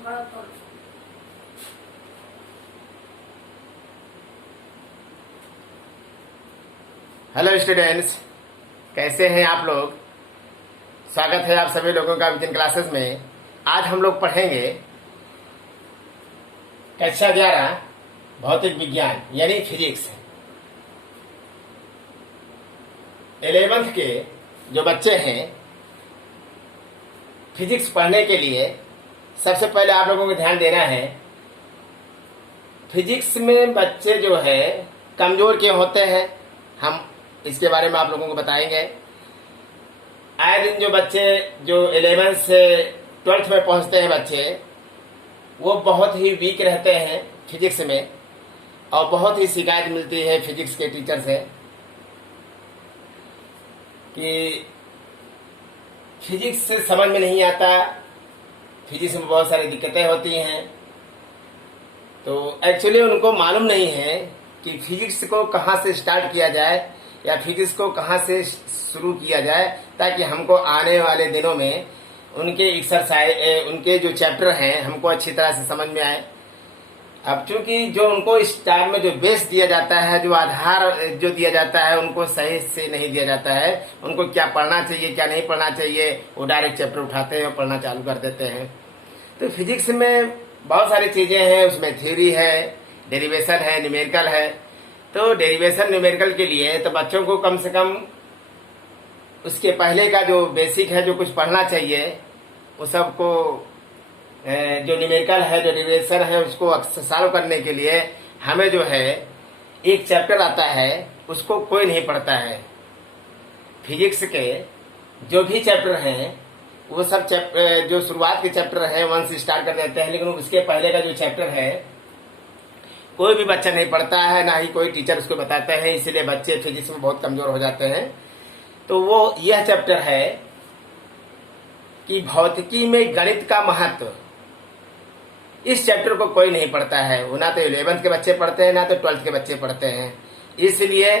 Hello students, कैसे हैं आप लोग। स्वागत है आप सभी लोगों का विजन क्लासेस में। आज हम लोग पढ़ेंगे कक्षा 11 भौतिक विज्ञान यानी फिजिक्स। 11th के जो बच्चे हैं फिजिक्स पढ़ने के लिए सबसे पहले आप लोगों को ध्यान देना है। फिजिक्स में बच्चे जो है कमजोर क्यों होते हैं, हम इसके बारे में आप लोगों को बताएंगे। आए दिन जो बच्चे जो 11th से 12th में पहुंचते हैं बच्चे, वो बहुत ही वीक रहते हैं फिजिक्स में और बहुत ही शिकायत मिलती है फिजिक्स के टीचर से कि फिजिक्स से समझ में नहीं आता, फिजिक्स में बहुत सारी दिक्कतें होती हैं। तो एक्चुअली उनको मालूम नहीं है कि फिजिक्स को कहाँ से स्टार्ट किया जाए या फिजिक्स को कहाँ से शुरू किया जाए, ताकि हमको आने वाले दिनों में उनके एक्सरसाइज उनके जो चैप्टर हैं हमको अच्छी तरह से समझ में आए। अब चूंकि जो उनको स्टार्ट में जो बेस दिया जाता है, जो आधार जो दिया जाता है, उनको सही से नहीं दिया जाता है। उनको क्या पढ़ना चाहिए क्या नहीं पढ़ना चाहिए, वो डायरेक्ट चैप्टर उठाते हैं और पढ़ना चालू कर देते हैं। तो फिजिक्स में बहुत सारी चीजें हैं, उसमें थ्योरी है, डेरिवेशन है, न्यूमेरिकल है। तो डेरिवेशन न्यूमेरिकल के लिए तो बच्चों को कम से कम उसके पहले का जो बेसिक है, जो कुछ पढ़ना चाहिए, वो सबको जो न्यूमेरिकल है, जो डेरिवेशन है, उसको सॉल्व करने के लिए हमें जो है एक चैप्टर आता है, उसको कोई नहीं पढ़ता है। फिजिक्स के जो भी चैप्टर हैं वो सब चैप्टर जो शुरुआत के चैप्टर है 1 से स्टार्ट कर देते हैं, लेकिन उसके पहले का जो चैप्टर है कोई भी बच्चा नहीं पढ़ता है, ना ही कोई टीचर उसको बताता है। इसलिए बच्चे फिजिक्स में बहुत कमजोर हो जाते हैं। तो वो यह चैप्टर है कि भौतिकी में गणित का महत्व। इस चैप्टर को कोई नहीं पढ़ता है, वो ना तो 11th के बच्चे पढ़ते हैं ना तो 12th के बच्चे पढ़ते हैं। इसलिए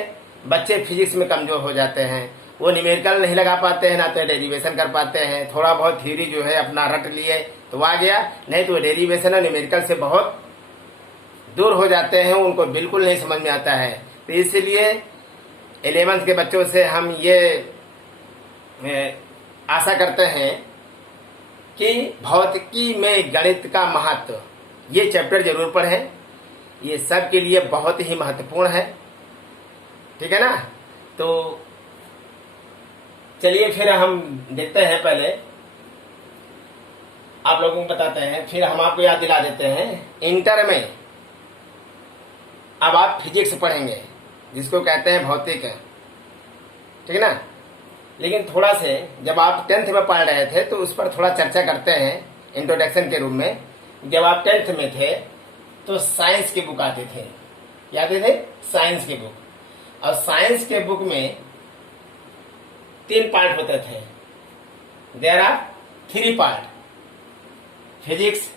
बच्चे फिजिक्स में कमजोर हो जाते हैं। वो न्यूमेरिकल नहीं लगा पाते हैं, ना तो डेरिवेशन कर पाते हैं। थोड़ा बहुत थ्योरी जो है अपना रट लिए तो आ गया, नहीं तो डेरिवेशन और न्यूमेरिकल से बहुत दूर हो जाते हैं, उनको बिल्कुल नहीं समझ में आता है। तो इसलिए 11th के बच्चों से हम ये आशा करते हैं कि भौतिकी में गणित का महत्व ये चैप्टर जरूर पढ़ें। ये सब के लिए बहुत ही महत्वपूर्ण है, ठीक है ना। तो चलिए फिर हम देखते हैं, पहले आप लोगों को बताते हैं, फिर हम आपको याद दिला देते हैं। इंटर में अब आप फिजिक्स पढ़ेंगे, जिसको कहते हैं भौतिक, ठीक है ना। लेकिन थोड़ा से जब आप 10th में पढ़ रहे थे तो उस पर थोड़ा चर्चा करते हैं इंट्रोडक्शन के रूप में। जब आप 10th में थे तो साइंस की बुक आते थे, याद थे, साइंस की बुक। और साइंस के बुक में 3 पार्ट होते थे। There are 3 part, physics,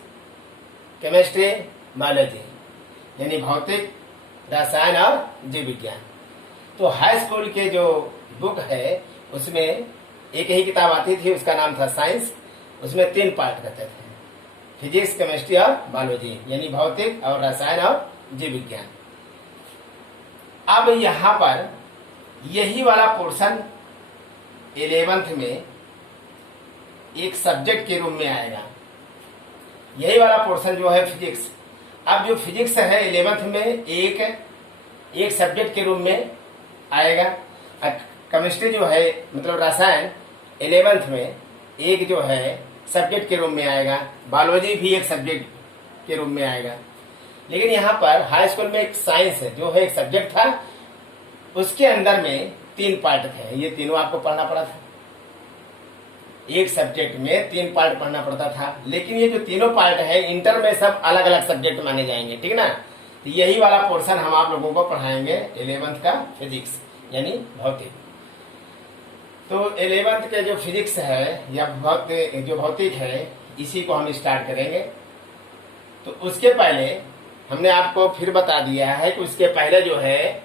chemistry, biology, यानी भौतिक, रसायन और जीव विज्ञान। तो हाई स्कूल के जो बुक है उसमें एक ही किताब आती थी, उसका नाम था साइंस। उसमें 3 पार्ट रहते थे, फिजिक्स, केमिस्ट्री और बायोलॉजी, यानी भौतिक और रसायन और जीव विज्ञान। अब यहाँ पर यही वाला पोर्शन 11th में एक सब्जेक्ट के रूप में आएगा। यही वाला पोर्शन जो है फिजिक्स। अब जो फिजिक्स है 11th में एक सब्जेक्ट के रूप में आएगा। केमिस्ट्री जो है मतलब रसायन 11th में एक जो है सब्जेक्ट के रूप में आएगा। बायोलॉजी भी एक सब्जेक्ट के रूप में आएगा। लेकिन यहाँ पर हाई स्कूल में एक साइंस है जो है एक सब्जेक्ट था, उसके अंदर में 3 पार्ट थे। ये तीनों आपको पढ़ना पड़ा था, एक सब्जेक्ट में 3 पार्ट पढ़ना पड़ता था। लेकिन ये जो तीनों पार्ट है इंटर में सब अलग अलग सब्जेक्ट माने जाएंगे, ठीक ना। तो यही वाला पोर्शन हम आप लोगों को पढ़ाएंगे 11th का फिजिक्स यानी भौतिक। तो 11th के जो फिजिक्स है या जो भौतिक है, इसी को हम स्टार्ट करेंगे। तो उसके पहले हमने आपको फिर बता दिया है कि उसके पहले जो है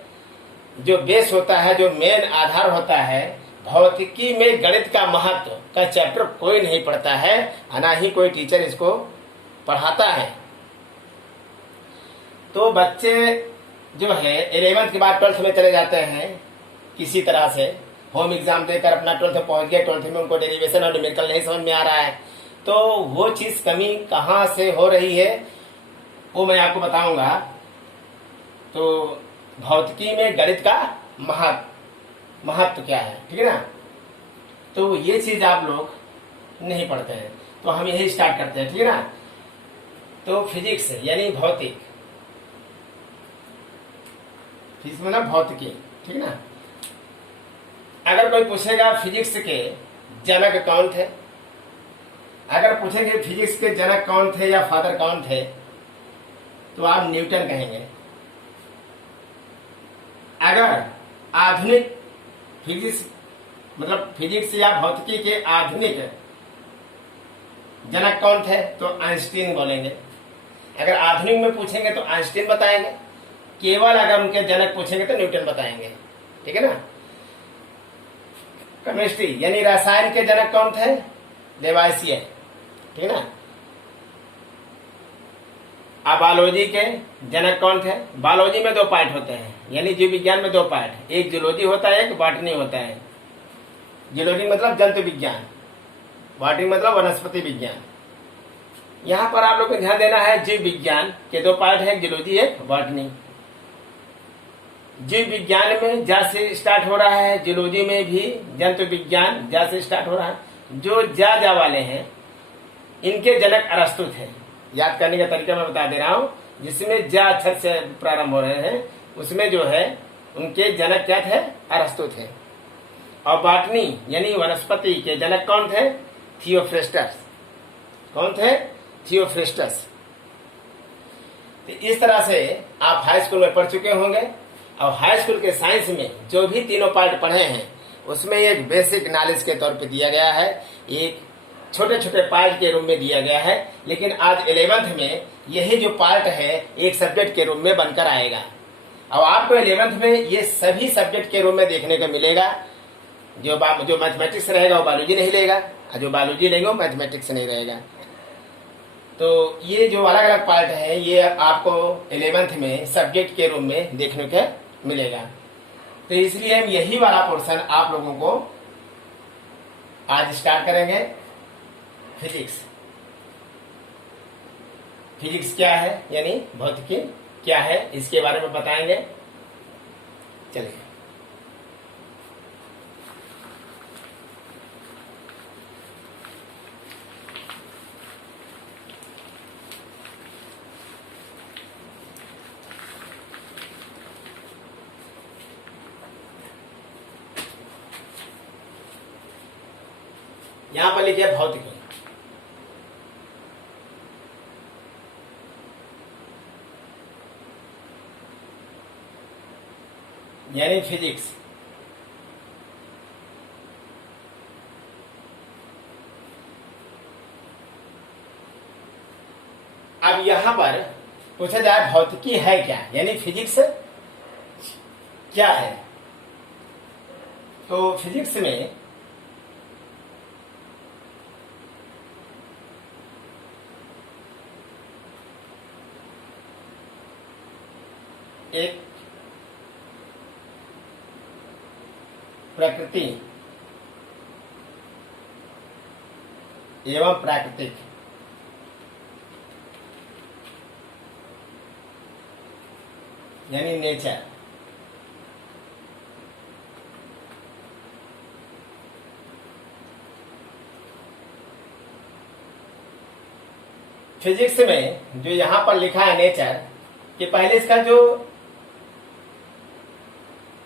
जो बेस होता है, जो मेन आधार होता है, भौतिकी में गणित का महत्व का चैप्टर कोई नहीं पढ़ता है, ना ही कोई टीचर इसको पढ़ाता है, तो बच्चे जो है 11th के बाद 12th में चले जाते हैं, किसी तरह से होम एग्जाम देकर अपना 12th पहुंच गए, 12th में उनको डेरिवेशन और न्यूमेरिकल नहीं समझ में आ रहा है, तो वो चीज कमी कहाँ से हो रही है वो मैं आपको बताऊंगा। तो भौतिकी में गणित का महत्व क्या है, ठीक है ना। तो ये चीज आप लोग नहीं पढ़ते हैं, तो हम यही स्टार्ट करते हैं, ठीक है ना। तो फिजिक्स यानी भौतिक, फिजिक्स मतलब भौतिकी, ठीक है ना। अगर कोई पूछेगा फिजिक्स के जनक कौन थे, अगर पूछेंगे फिजिक्स के जनक कौन थे या फादर कौन थे, तो आप न्यूटन कहेंगे। अगर आधुनिक फिजिक्स मतलब फिजिक्स या भौतिकी के आधुनिक जनक कौन थे, तो आइंस्टीन बोलेंगे। अगर आधुनिक में पूछेंगे तो आइंस्टीन बताएंगे, केवल अगर उनके जनक पूछेंगे तो न्यूटन बताएंगे, ठीक है ना। केमिस्ट्री यानी रसायन के जनक कौन थे, देवायसीय, ठीक है ना। बायोलॉजी के जनक कौन थे, बायोलॉजी में 2 पार्ट होते हैं, यानी जीव विज्ञान में 2 पार्ट, एक जूलॉजी होता है, एक बॉटनी होता है। जूलॉजी मतलब जंतु विज्ञान, बॉटनी मतलब वनस्पति विज्ञान। यहाँ पर आप लोग को ध्यान देना है, जीव विज्ञान के 2 पार्ट है, जूलॉजी एक बॉटनी। जीव विज्ञान में जा से स्टार्ट हो रहा है, जूलॉजी में भी जंतु विज्ञान जा से स्टार्ट हो रहा है। जो जा वाले हैं इनके जनक अरस्तु थे। याद करने का तरीका मैं बता दे रहा हूँ, जिसमें जा अक्षर से प्रारंभ हो रहे हैं उसमें जो है उनके जनक क्या थे, अरस्तु थे। और बॉटनी यानी वनस्पति के जनक कौन थे, थियोफ्रेस्टस। कौन थे, थियोफ्रेस्टस। तो इस तरह से आप हाई स्कूल में पढ़ चुके होंगे। और हाई स्कूल के साइंस में जो भी तीनों पार्ट पढ़े हैं उसमें एक बेसिक नॉलेज के तौर पे दिया गया है, एक छोटे छोटे पार्ट के रूप में दिया गया है। लेकिन आज 11th में यही जो पार्ट है एक सब्जेक्ट के रूप में बनकर आएगा। अब आपको 11th में ये सभी सब्जेक्ट के रूप में देखने को मिलेगा। जो मैथमेटिक्स रहेगा वो बायोलॉजी नहीं लेगा, और जो बायोलॉजी लेंगे वो मैथमेटिक्स नहीं रहेगा। तो ये जो अलग अलग पार्ट है ये आपको 11th में सब्जेक्ट के रूप में देखने को मिलेगा। तो इसलिए हम यही वाला पोर्शन आप लोगों को आज स्टार्ट करेंगे। फिजिक्स, फिजिक्स क्या है यानी भौतिकी क्या है, इसके बारे में बताएंगे। चलिए, यहां पर लिखिए भौतिकी। यानी फिजिक्स। अब यहां पर पूछा जाए भौतिकी है क्या, यानी फिजिक्स क्या है। तो फिजिक्स में एक प्रकृति एवं प्राकृतिक यानी नेचर, फिजिक्स में जो यहां पर लिखा है नेचर, कि पहले इसका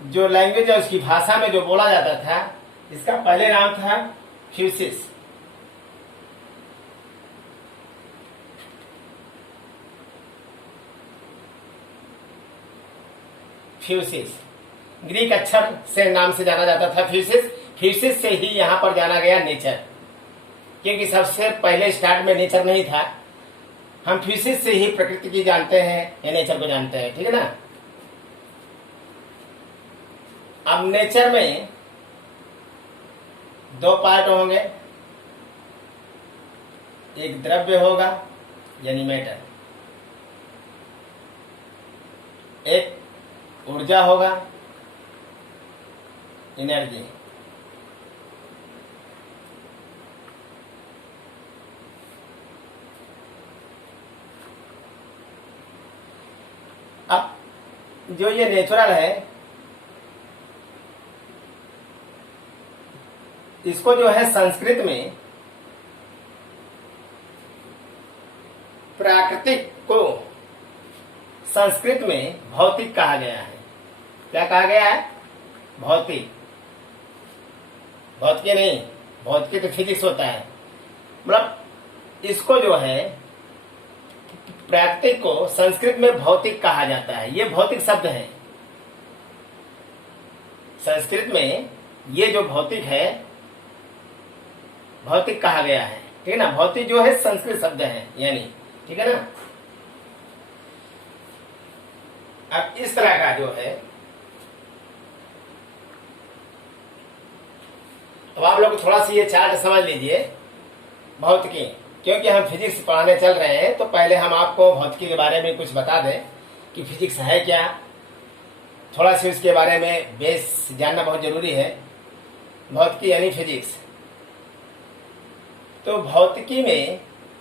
जो लैंग्वेज है उसकी भाषा में जो बोला जाता था, इसका पहले नाम था फ्यूसिस। फ्यूसिस ग्रीक अक्षर से नाम से जाना जाता था फ्यूसिस। फ्यूसिस से ही यहां पर जाना गया नेचर, क्योंकि सबसे पहले स्टार्ट में नेचर नहीं था। हम फ्यूसिस से ही प्रकृति की जानते हैं या नेचर को जानते हैं, ठीक है ना। अब नेचर में 2 पार्ट होंगे, एक द्रव्य होगा, यानी मैटर, एक ऊर्जा होगा, एनर्जी। अब जो ये नेचुरल है, इसको जो है संस्कृत में प्राकृतिक को संस्कृत में भौतिक कहा गया है। क्या कहा गया है? भौतिक। भौतिक नहीं, भौतिक तो फिजिक्स होता है। मतलब इसको जो है प्राकृतिक को संस्कृत में भौतिक कहा जाता है। ये भौतिक शब्द है संस्कृत में। ये जो भौतिक है, भौतिक कहा गया है, ठीक है ना। भौतिक जो है संस्कृत शब्द है, यानी, ठीक है ना। अब इस तरह का जो है, अब आप लोग थोड़ा सा ये चार्ट समझ लीजिए भौतिकी, क्योंकि हम फिजिक्स पढ़ाने चल रहे हैं, तो पहले हम आपको भौतिकी के बारे में कुछ बता दें कि फिजिक्स है क्या। थोड़ा सा इसके बारे में बेस जानना बहुत जरूरी है। भौतिकी यानी फिजिक्स। तो भौतिकी में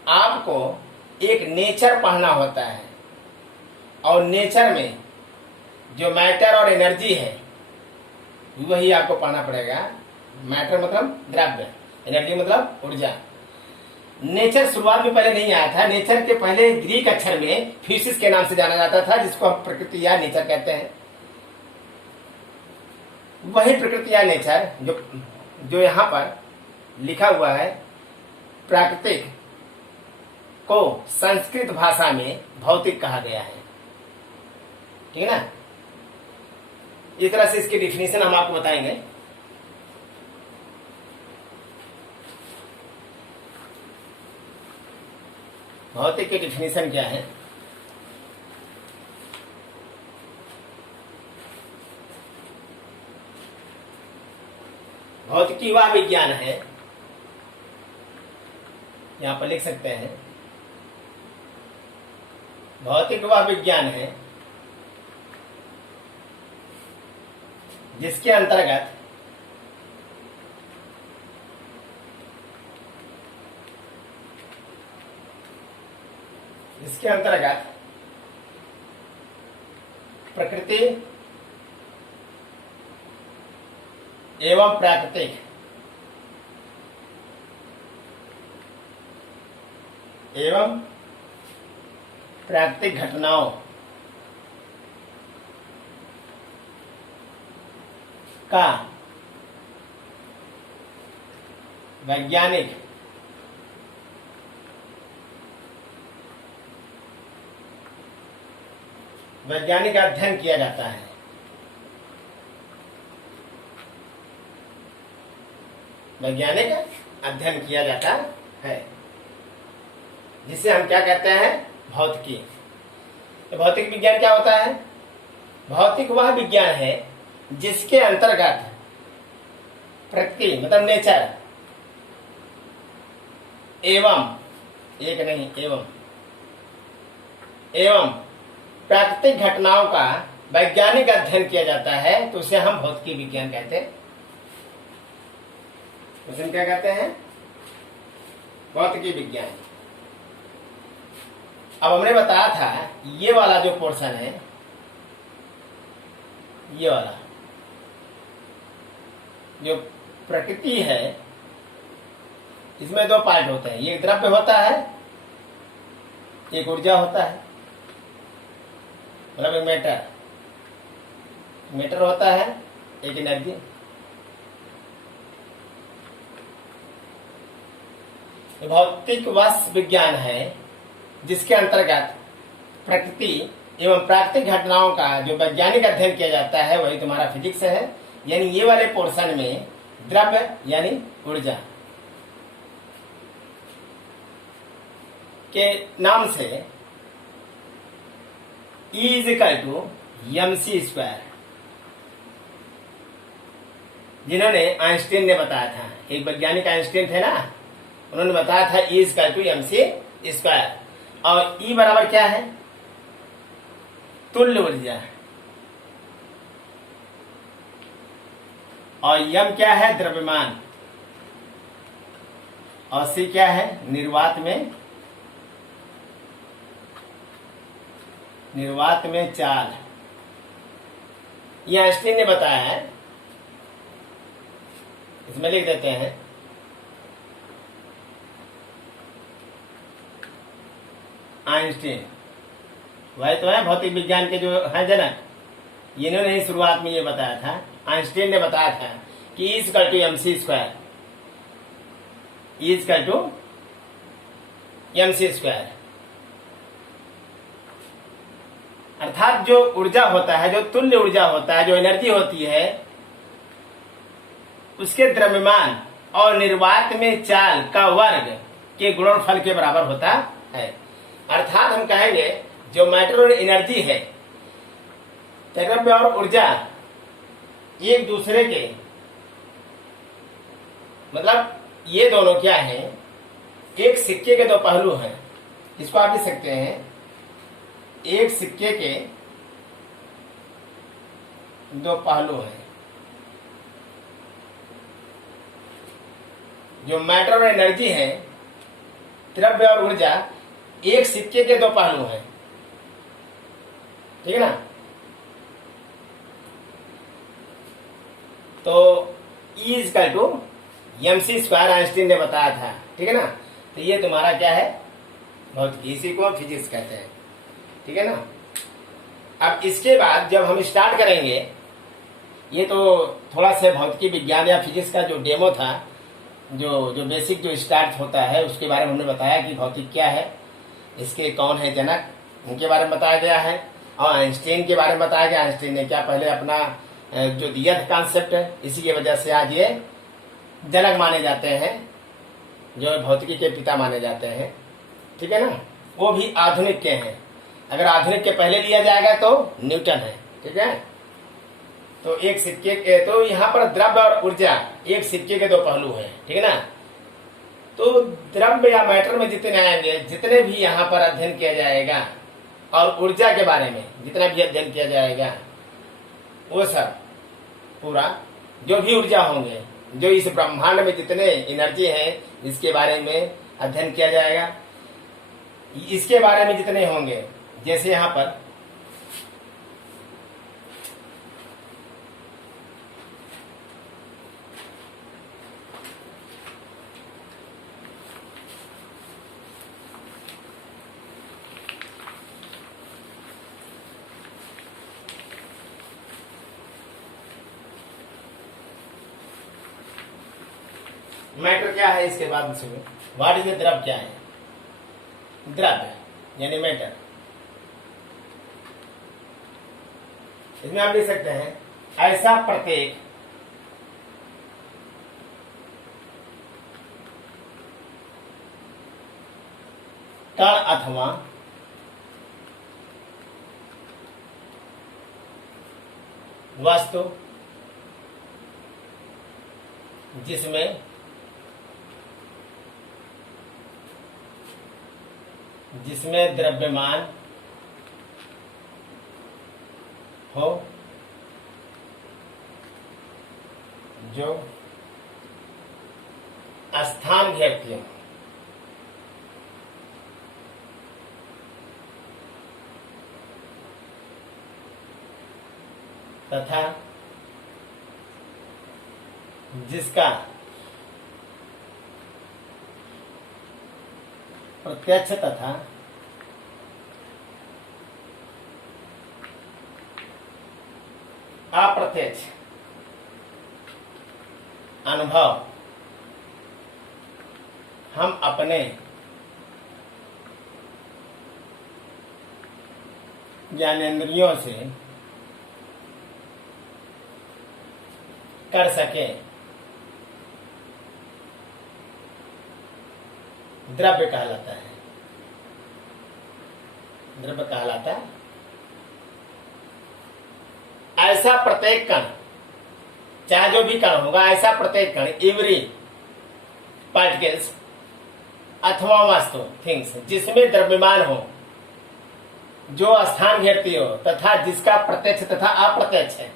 आपको एक नेचर पढ़ना होता है, और नेचर में जो मैटर और एनर्जी है वही आपको पढ़ना पड़ेगा। मैटर मतलब द्रव्य, एनर्जी मतलब ऊर्जा। नेचर शुरुआत में पहले नहीं आया था। नेचर के पहले ग्रीक अक्षर में फिजिक्स के नाम से जाना जाता था, जिसको हम प्रकृति या नेचर कहते हैं। वही प्रकृति या नेचर जो यहाँ पर लिखा हुआ है, प्राकृतिक को संस्कृत भाषा में भौतिक कहा गया है, ठीक है ना। इस तरह से इसकी डिफिनीशन हम आपको बताएंगे। भौतिक की डिफिनीशन क्या है? भौतिकी वह विज्ञान है, यहां पर लिख सकते हैं, भौतिक वह विज्ञान है जिसके अंतर्गत प्रकृति एवं प्राकृतिक घटनाओं का वैज्ञानिक अध्ययन किया जाता है। वैज्ञानिक अध्ययन किया जाता है, जिसे हम क्या कहते हैं? भौतिकी। तो भौतिक विज्ञान क्या होता है? भौतिक वह विज्ञान है जिसके अंतर्गत प्रकृति मतलब नेचर एवं, एक नहीं एवं प्राकृतिक घटनाओं का वैज्ञानिक अध्ययन किया जाता है, तो उसे हम भौतिकी विज्ञान कहते हैं। उसे हम क्या कहते हैं? भौतिकी विज्ञान। अब हमने बताया था ये वाला जो पोर्शन है, ये वाला जो प्रकृति है, इसमें दो पार्ट होते हैं। एक द्रव्य होता है, एक ऊर्जा होता है, मतलब एक मैटर होता है, एक एनर्जी। भौतिक वह विज्ञान है जिसके अंतर्गत प्रकृति एवं प्राकृतिक घटनाओं का जो वैज्ञानिक अध्ययन किया जाता है, वही तुम्हारा फिजिक्स है। यानी ये वाले पोर्शन में द्रव्य यानी ऊर्जा के नाम से E = mc², जिन्होंने आइंस्टीन ने बताया था, एक वैज्ञानिक आइंस्टीन थे ना, उन्होंने बताया था E = mc²। और ई बराबर क्या है, तुल्य ऊर्जा, और यम क्या है, द्रव्यमान, और सी क्या है, निर्वात में चाल। यह आइंस्टीन ने बताया है, इसमें लिख देते हैं। आइंस्टीन वही तो है भौतिक विज्ञान के जो है जनक, इन्होंने ही शुरुआत में ये बताया था। आइंस्टीन ने बताया था कि E equal to MC square, E equal to MC square, अर्थात जो ऊर्जा होता है, जो तुल्य ऊर्जा होता है, जो एनर्जी होती है, उसके द्रव्यमान और निर्वात में चाल का वर्ग के गुणनफल के बराबर होता है। अर्थात हम कहेंगे जो मैटर और एनर्जी है, द्रव्य और ऊर्जा एक दूसरे के, मतलब ये दोनों क्या है, एक सिक्के के दो पहलू हैं। इसको आप लिख सकते हैं, एक सिक्के के दो पहलू हैं। जो मैटर और एनर्जी है, द्रव्य और ऊर्जा, एक सिक्के के दो पहलू हैं, ठीक है ना। तो E equal to MC square Einstein ने बताया था, ठीक है ना। तो ये तुम्हारा क्या है, भौतिकी, इसी को फिजिक्स कहते हैं, ठीक है ना। अब इसके बाद जब हम स्टार्ट करेंगे, ये तो थोड़ा सा भौतिकी विज्ञान या फिजिक्स का जो डेमो था, जो बेसिक जो स्टार्ट होता है, उसके बारे में हमने बताया कि भौतिक क्या है, इसके कौन है जनक, उनके बारे में बताया गया है, और आइंस्टीन के बारे में बताया गया। आइंस्टीन ने क्या पहले अपना जो दिया था कॉन्सेप्ट है, इसी की वजह से आज ये जनक माने जाते हैं, जो भौतिकी के पिता माने जाते हैं, ठीक है ना। वो भी आधुनिक के हैं, अगर आधुनिक के पहले लिया जाएगा तो न्यूटन है, ठीक है। तो एक सिक्के के, तो यहाँ पर द्रव्य और ऊर्जा एक सिक्के के दो पहलू हैं, ठीक है ना। तो द्रव्य या मैटर में जितने आएंगे, जितने भी यहाँ पर अध्ययन किया जाएगा, और ऊर्जा के बारे में जितना भी अध्ययन किया जाएगा, वो सब पूरा जो भी ऊर्जा होंगे, जो इस ब्रह्मांड में जितने एनर्जी है, इसके बारे में अध्ययन किया जाएगा। इसके बारे में जितने होंगे, जैसे यहाँ पर मैटर क्या है, इसके बाद व्हाट इज द्रव क्या है, द्रव्य यानी मैटर। इसमें आप लिख सकते हैं, ऐसा प्रत्येक कण अथवा वस्तु जिसमें द्रव्यमान हो, जो स्थान घेरती हो, तथा जिसका प्रत्यक्ष तथा अप्रत्यक्ष अनुभव हम अपने ज्ञानेंद्रियों से कर सके, द्रव्य कहलाता है। द्रव्य कहलाता है ऐसा प्रत्येक कण, चाहे जो भी कण होगा, ऐसा प्रत्येक कण, एवरी पार्टिकल्स अथवा वस्तु थिंग्स जिसमें द्रव्यमान हो, जो स्थान घेरती हो, तथा जिसका प्रत्यक्ष तथा अप्रत्यक्ष है,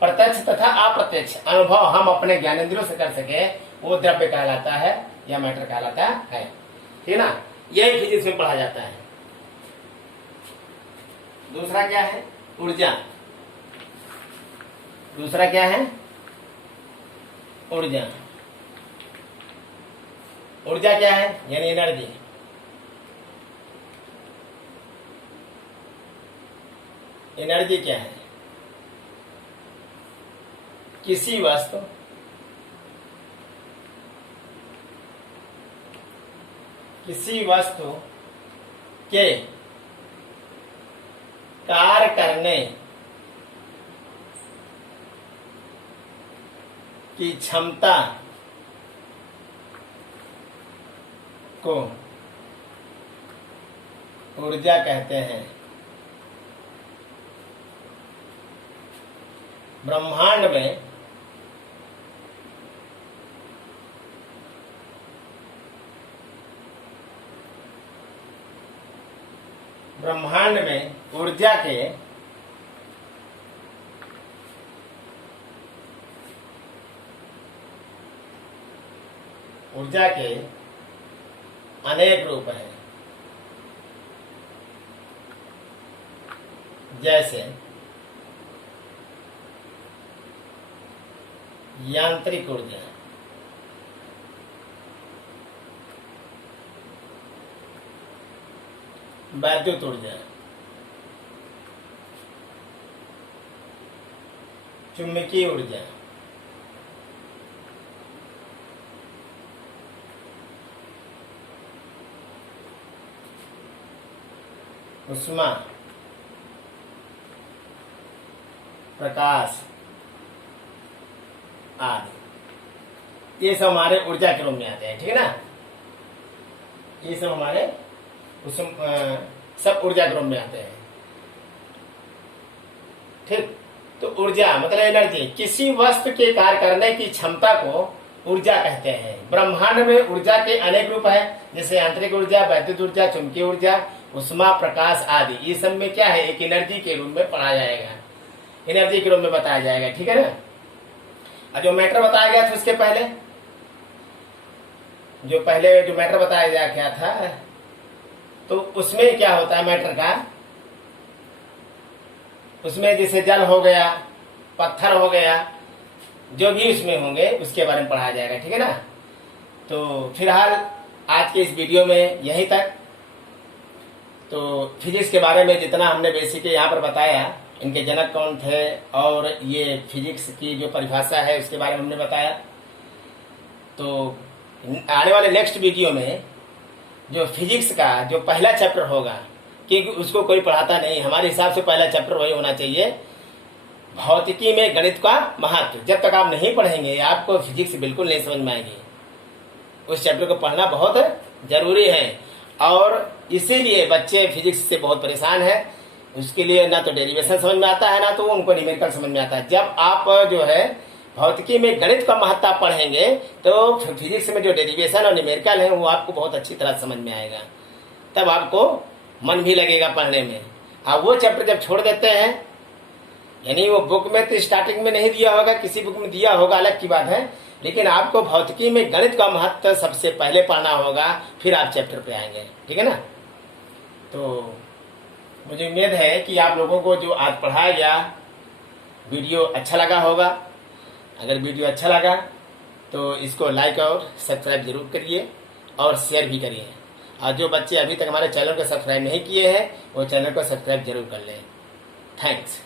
प्रत्यक्ष तथा अप्रत्यक्ष अनुभव हम अपने ज्ञानेंद्रियों से कर सके, वो द्रव्य कहलाता है या मैटर कहलाता है। ठीक ना, यही फिजिक्स में पढ़ा जाता है। दूसरा क्या है? ऊर्जा। दूसरा क्या है? ऊर्जा। ऊर्जा क्या है? यानी एनर्जी। एनर्जी क्या है? किसी वस्तु के कार्य करने की क्षमता को ऊर्जा कहते हैं। ब्रह्मांड में ऊर्जा के अनेक रूप हैं। जैसे यांत्रिक ऊर्जा, वैद्युत ऊर्जा, चुंबकीय ऊर्जा, उष्मा, प्रकाश आदि, ये सब हमारे ऊर्जा के रूप में आते हैं। ठीक है ना, ये सब हमारे सब ऊर्जा के रूप में आते हैं। ठीक, तो ऊर्जा मतलब एनर्जी, किसी वस्तु के कार्य करने की क्षमता को ऊर्जा कहते हैं। ब्रह्मांड में ऊर्जा के अनेक रूप है, जैसे यांत्रिक ऊर्जा, वैद्युत ऊर्जा, चुंबकीय ऊर्जा, उष्मा, प्रकाश आदि। ये सब में क्या है? एक एनर्जी के रूप में पढ़ा जाएगा, एनर्जी के रूप में बताया जाएगा। ठीक है ना, और जो मैटर बताया गया था उसके पहले जो मैटर बताया गया था, तो उसमें क्या होता है मैटर का? उसमें जैसे जल हो गया, पत्थर हो गया, जो भी उसमें होंगे उसके बारे में पढ़ाया जाएगा। ठीक है ना, तो फिलहाल आज के इस वीडियो में यहीं तक। तो फिजिक्स के बारे में जितना हमने बेसिक यहाँ पर बताया, इनके जनक कौन थे और ये फिजिक्स की जो परिभाषा है उसके बारे में हमने बताया। तो आने वाले नेक्स्ट वीडियो में जो फिजिक्स का जो पहला चैप्टर होगा, क्योंकि उसको कोई पढ़ाता नहीं, हमारे हिसाब से पहला चैप्टर वही होना चाहिए, भौतिकी में गणित का महत्व। जब तक आप नहीं पढ़ेंगे आपको फिजिक्स बिल्कुल नहीं समझ में आएगी। उस चैप्टर को पढ़ना बहुत जरूरी है, और इसीलिए बच्चे फिजिक्स से बहुत परेशान है। उसके लिए ना तो डेरिवेशन समझ में आता है, ना तो उनको न्यूमेरिकल समझ में आता है। जब आप जो है भौतिकी में गणित का महत्व पढ़ेंगे तो फिजिक्स में जो डेरिवेशन और न्यूमेरिकल है वो आपको बहुत अच्छी तरह समझ में आएगा, तब आपको मन भी लगेगा पढ़ने में। आप वो चैप्टर जब छोड़ देते हैं, यानी वो बुक में तो स्टार्टिंग में नहीं दिया होगा, किसी बुक में दिया होगा अलग की बात है, लेकिन आपको भौतिकी में गणित का महत्व सबसे पहले पढ़ना होगा, फिर आप चैप्टर पे आएंगे। ठीक है ना, तो मुझे उम्मीद है कि आप लोगों को जो आज पढ़ाया गया वीडियो अच्छा लगा होगा। अगर वीडियो अच्छा लगा तो इसको लाइक और सब्सक्राइब जरूर करिए और शेयर भी करिए। और जो बच्चे अभी तक हमारे चैनल को सब्सक्राइब नहीं किए हैं वो चैनल को सब्सक्राइब जरूर कर लें। थैंक्स।